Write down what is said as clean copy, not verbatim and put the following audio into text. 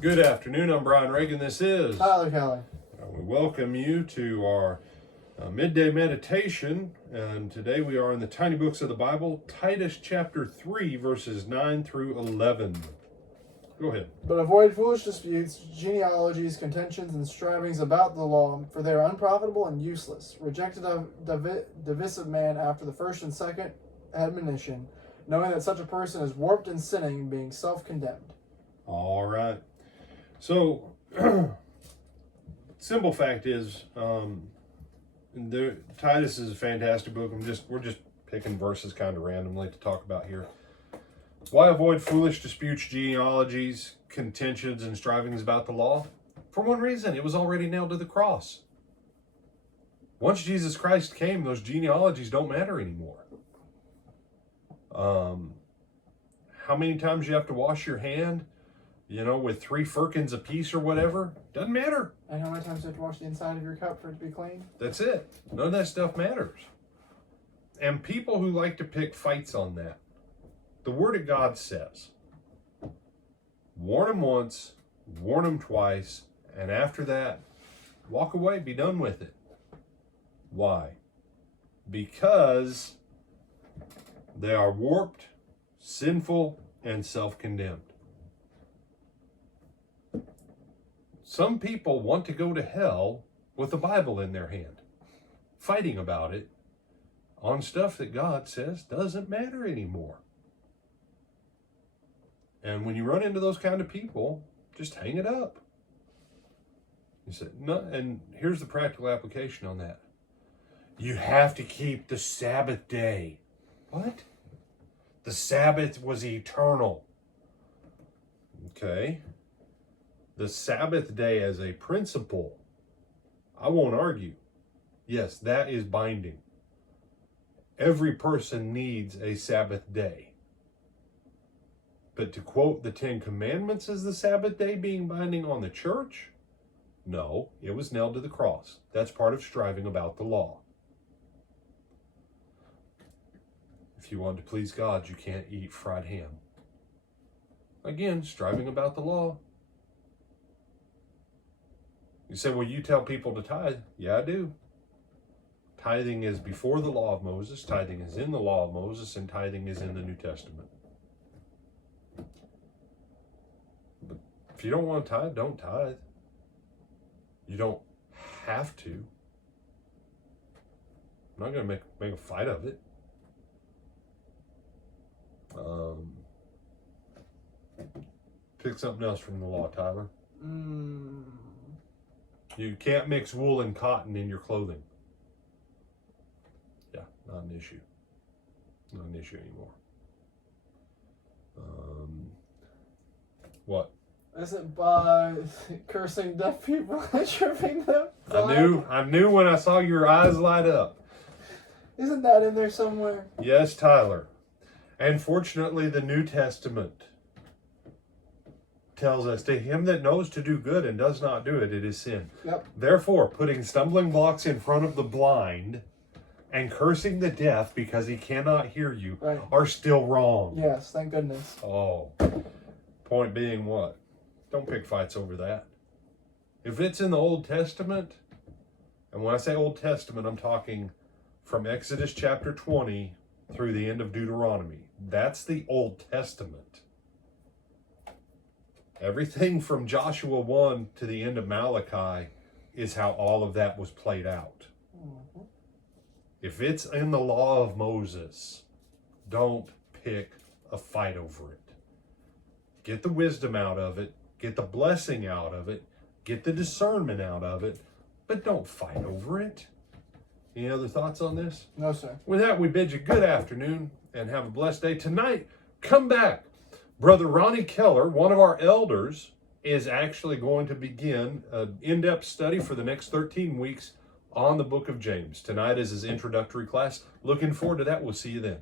Good afternoon. I'm Brian Reagan. This is Tyler Kelly. We welcome you to our midday meditation, and today we are in the tiny books of the Bible, Titus chapter 3, verses 9 through 11. Go ahead. But avoid foolish disputes, genealogies, contentions, and strivings about the law, for they are unprofitable and useless, rejected of divisive man after the first and second admonition, knowing that such a person is warped in sinning, being self-condemned. All right. So, simple fact is, Titus is a fantastic book. We're just picking verses kind of randomly to talk about here. Why avoid foolish disputes, genealogies, contentions, and strivings about the law? For one reason, it was already nailed to the cross. Once Jesus Christ came, those genealogies don't matter anymore. How many times you have to wash your hand, with 3 firkins apiece or whatever, doesn't matter. And how many times you have to wash the inside of your cup for it to be clean? That's it. None of that stuff matters. And people who like to pick fights on that, the Word of God says, warn them once, warn them twice, and after that, walk away, be done with it. Why? Because they are warped, sinful, and self-condemned. Some people want to go to hell with the Bible in their hand, fighting about it on stuff that God says doesn't matter anymore. And when you run into those kind of people, just hang it up. You say, no, and here's the practical application on that. You have to keep the Sabbath day. What? The Sabbath was eternal. Okay. The Sabbath day as a principle, I won't argue. Yes, that is binding. Every person needs a Sabbath day. But to quote the 10 Commandments as the Sabbath day being binding on the church, no, it was nailed to the cross. That's part of striving about the law. If you want to please God, you can't eat fried ham. Again, striving about the law. You say, well, you tell people to tithe. Yeah, I do. Tithing is before the law of Moses. Tithing is in the law of Moses, and tithing is in the New Testament. But if you don't want to tithe, don't tithe. You don't have to. I'm not going to make a fight of it. Pick something else from the law, Tyler. You can't mix wool and cotton in your clothing. Yeah, not an issue. Not an issue anymore. What? Isn't by cursing deaf people and tripping them? I knew when I saw your eyes light up. Isn't that in there somewhere? Yes, Tyler. And fortunately, the New Testament tells us, to him that knows to do good and does not do it, it is sin. Yep. Therefore, putting stumbling blocks in front of the blind and cursing the deaf because he cannot hear you are still wrong. Yes, thank goodness. Oh, point being what? Don't pick fights over that. If it's in the Old Testament, and when I say Old Testament, I'm talking from Exodus chapter 20 through the end of Deuteronomy. That's the Old Testament. Everything from Joshua 1 to the end of Malachi is how all of that was played out. Mm-hmm. If it's in the law of Moses, don't pick a fight over it. Get the wisdom out of it, get the blessing out of it, get the discernment out of it, but don't fight over it. Any other thoughts on this? No, sir. With that, we bid you good afternoon and have a blessed day. Tonight, come back. Brother Ronnie Keller, one of our elders, is actually going to begin an in-depth study for the next 13 weeks on the book of James. Tonight is his introductory class. Looking forward to that. We'll see you then.